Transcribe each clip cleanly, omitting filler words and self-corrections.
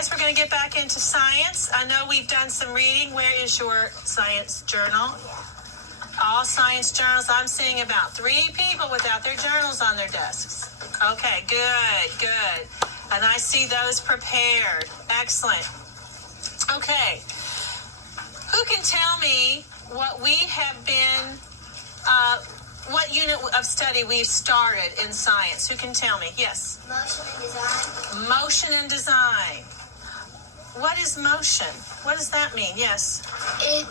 guys, we're going to get back into science. I know we've done some reading. Where is your science journal? All science journals. I'm seeing about 3 people without their journals on their desks. Okay, good. And I see those prepared. Excellent. Okay. Who can tell me what we have been, what unit of study we've started in science? Who can tell me? Yes. Motion and design. Motion and design. What is motion? What does that mean? Yes. It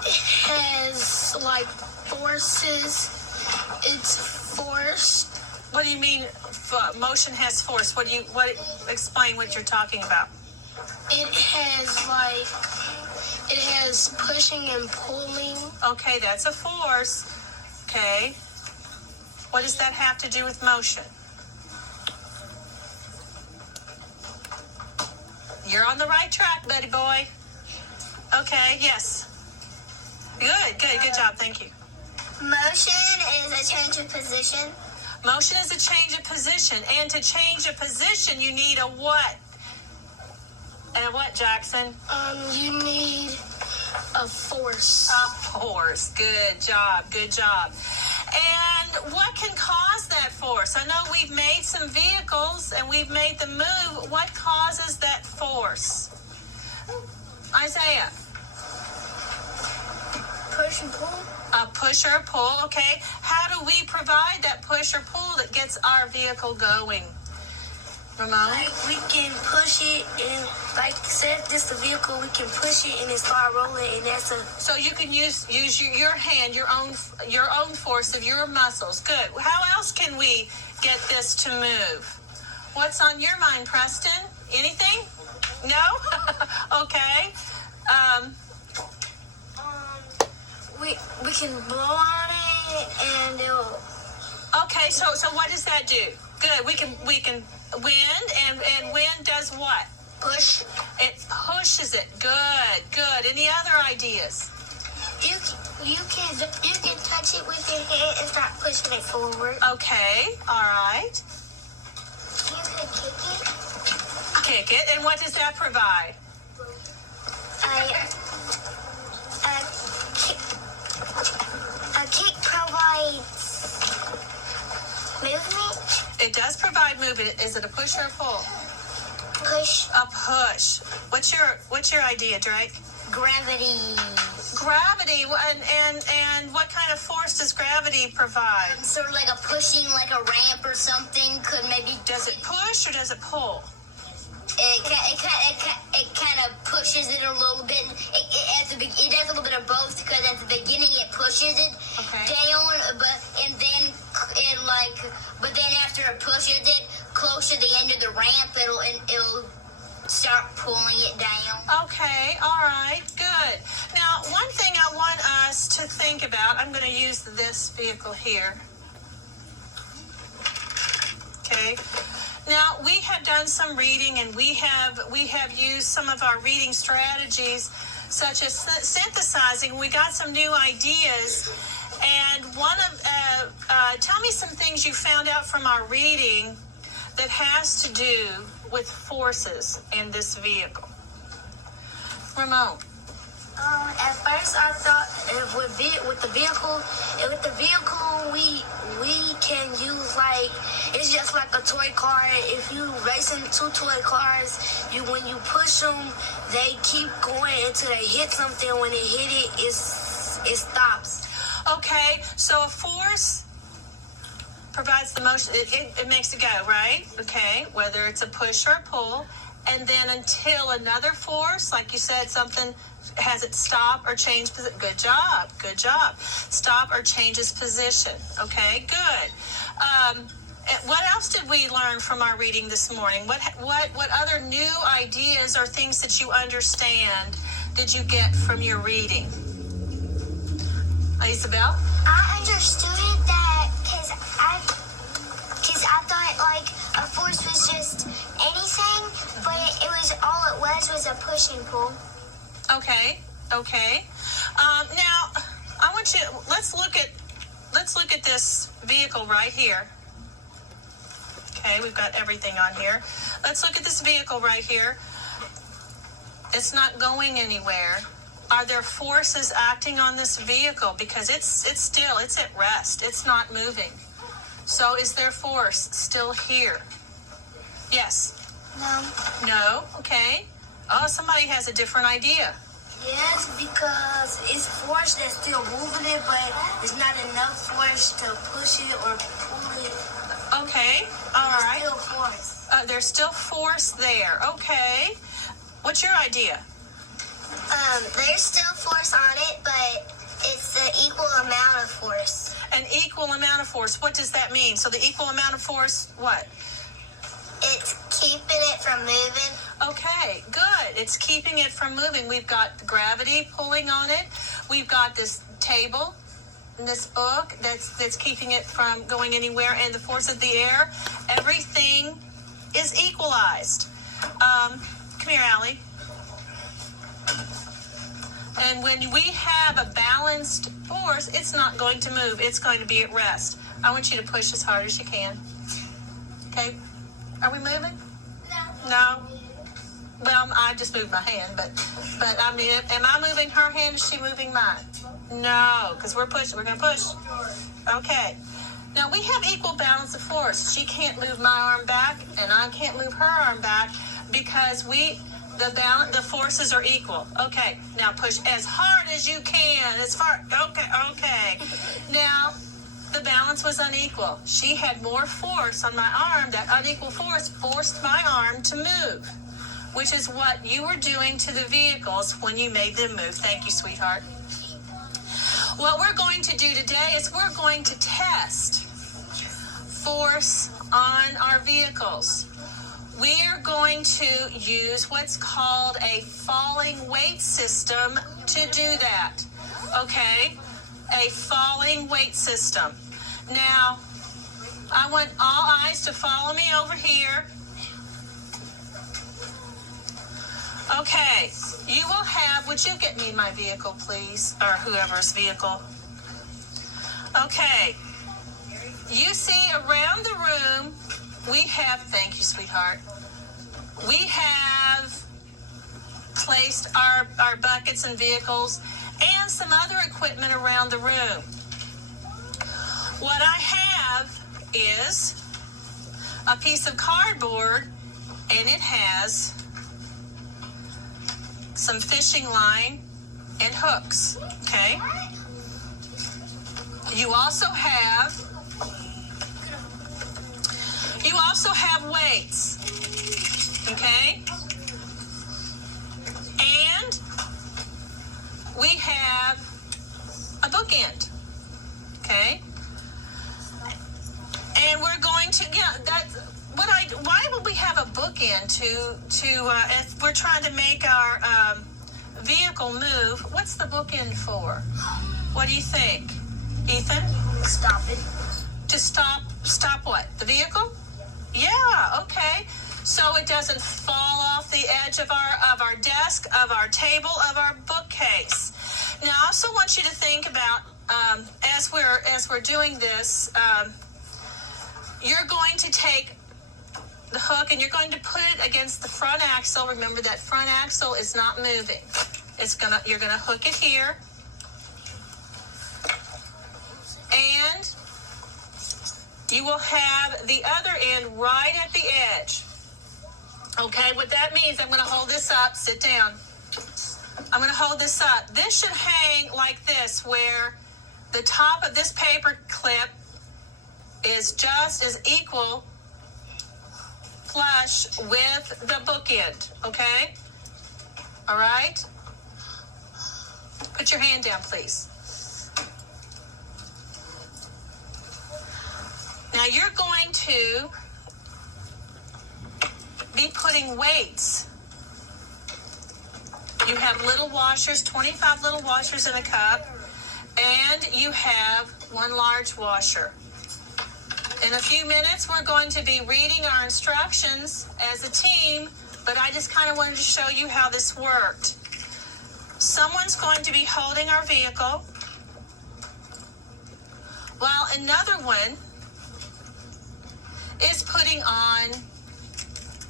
has like forces. It's force. What do you mean motion has force? Explain what you're talking about. It has pushing and pulling. Okay, that's a force. Okay. What does that have to do with motion? You're on the right track, buddy boy. Okay, yes. Good job, thank you. Motion is a change of position. Motion is a change of position. And to change a position, you need a what? And a what, Jackson? You need a force. A force. Good job. And what can cause that force? I know we've made some vehicles and we've made them move. What causes that force? Isaiah? Push and pull. A push or a pull, okay. How do we provide that push or pull that gets our vehicle going? Ramon? We can push it, and like I said, this the vehicle. We can push it and it start rolling, and that's a. So you can use your hand, your own force of your muscles. Good. How else can we get this to move? What's on your mind, Preston? Anything? No? Okay. We can blow on it, and it'll. Okay. So what does that do? Good. We can wind, and wind does what? Push. It pushes it. Good. Any other ideas? You can touch it with your hand and start pushing it forward. Okay. All right. You could kick it. Kick it. And what does that provide? A kick provides movement. It does provide movement. Is it a push or a pull? Push. A push. What's your idea, Drake? Gravity. Gravity. And what kind of force does gravity provide? Sort of like a pushing, like a ramp or something. Could maybe. Does it push or does it pull? It kind of pushes it a little bit. It does a little bit of both, because at the beginning it pushes it down, but then after it pushes it close to the end of the ramp, it'll start pulling it down. Okay, all right, good. Now, one thing I want us to think about, I'm going to use this vehicle here. Okay. Now, we have done some reading, and we have used some of our reading strategies, such as synthesizing. We got some new ideas, and tell me some things you found out from our reading that has to do with forces in this vehicle. Ramon. At first I thought with the vehicle we can use, like, it's just like a toy car. If you racing 2 toy cars, when you push them, they keep going until they hit something. When it hit it stops. Okay, so a force provides the motion. It makes it go, right? Okay, whether it's a push or a pull, and then until another force, like you said, something has it stop or change position. Good job. Stop or changes position. Okay, good. What else did we learn from our reading this morning? What other new ideas or things that you understand did you get from your reading? Isabel? I understood it that because I thought like a force was just anything, but it was a push and pull. Okay. Now I want you. Let's look at this vehicle right here. Okay, we've got everything on here. Let's look at this vehicle right here. It's not going anywhere. Are there forces acting on this vehicle? Because it's at rest. It's not moving. So is there force still here? Yes. No. No? Okay. Oh, somebody has a different idea. Yes, because it's force that's still moving it, but it's not enough force to push it or pull it. Okay. All right. There's still force. There's still force there. Okay. What's your idea? There's still force on it, but it's the equal amount of force. An equal amount of force. What does that mean? So the equal amount of force, what? It's keeping it from moving. Okay, good. It's keeping it from moving. We've got gravity pulling on it. We've got this table, this book that's keeping it from going anywhere, and the force of the air. Everything is equalized. Come here, Allie. And when we have a balanced force, it's not going to move. It's going to be at rest. I want you to push as hard as you can. Okay? Are we moving? No. Well, I just moved my hand, but I mean, am I moving her hand? Is she moving mine? No, because we're pushing. We're going to push. Okay. Now, we have equal balance of force. She can't move my arm back, and I can't move her arm back because the forces are equal. Okay. Now, push as hard as you can. As far. Okay. Now, the balance was unequal. She had more force on my arm. That unequal force forced my arm to move, which is what you were doing to the vehicles when you made them move. Thank you, sweetheart. What we're going to do today is we're going to test force on our vehicles. We're going to use what's called a falling weight system to do that. Okay? A falling weight system. Now, I want all eyes to follow me over here. Okay, you will have, would you get me my vehicle, please? Or whoever's vehicle. Okay, you see around the room, we have, thank you, sweetheart. We have placed our buckets and vehicles and some other equipment around the room. What I have is a piece of cardboard, and it has some fishing line and hooks, okay? You also have weights, okay? And we have a bookend, okay? And we're going to, why would we have a bookend if we're trying to make our vehicle move? What's the bookend for? What do you think, Ethan? Stop it. To stop what? The vehicle? Yeah, okay. So it doesn't fall off the edge of our desk, of our table, of our bookcase. Now, I also want you to think about as we're doing this. You're going to take the hook and you're going to put it against the front axle. Remember that front axle is not moving. You're gonna hook it here. And you will have the other end right at the edge. Okay, what that means, I'm gonna hold this up, sit down. I'm gonna hold this up. This should hang like this, where the top of this paper clip is just as equal flush with the bookend, okay? All right? Put your hand down, please. Now you're going to be putting weights. You have little washers, 25 little washers in a cup, and you have one large washer. In a few minutes, we're going to be reading our instructions as a team, but I just kind of wanted to show you how this worked. Someone's going to be holding our vehicle, while another one is putting on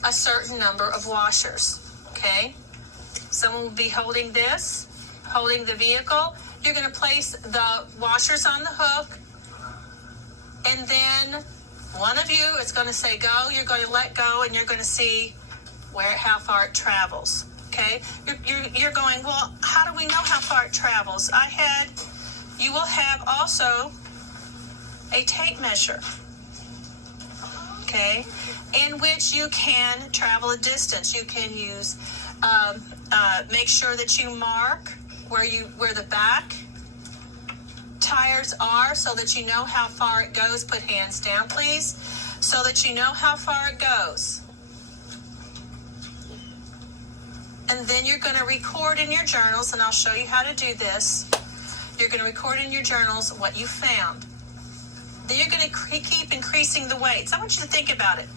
a certain number of washers, okay? Someone will be holding this, holding the vehicle. You're going to place the washers on the hook, and then one of you is going to say go. You're going to let go, and you're going to see how far it travels. Okay? You're going, well, how do we know how far it travels? You will have also a tape measure, okay, in which you can travel a distance. You can use, make sure that you mark where the back tires are so that you know how far it goes. Put hands down, please, so that you know how far it goes. And then you're going to record in your journals, and I'll show you how to do this. You're going to record in your journals what you found. Then you're going to keep increasing the weights. I want you to think about it.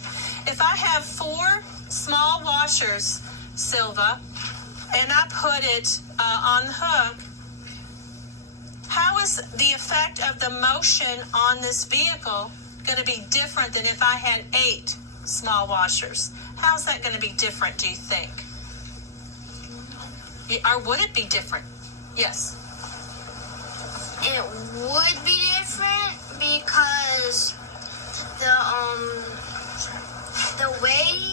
If I have 4 small washers, Silva, and I put it on the hook, how is the effect of the motion on this vehicle going to be different than if I had 8 small washers? How's that going to be different, do you think? Or would it be different? Yes. It would be different because the weight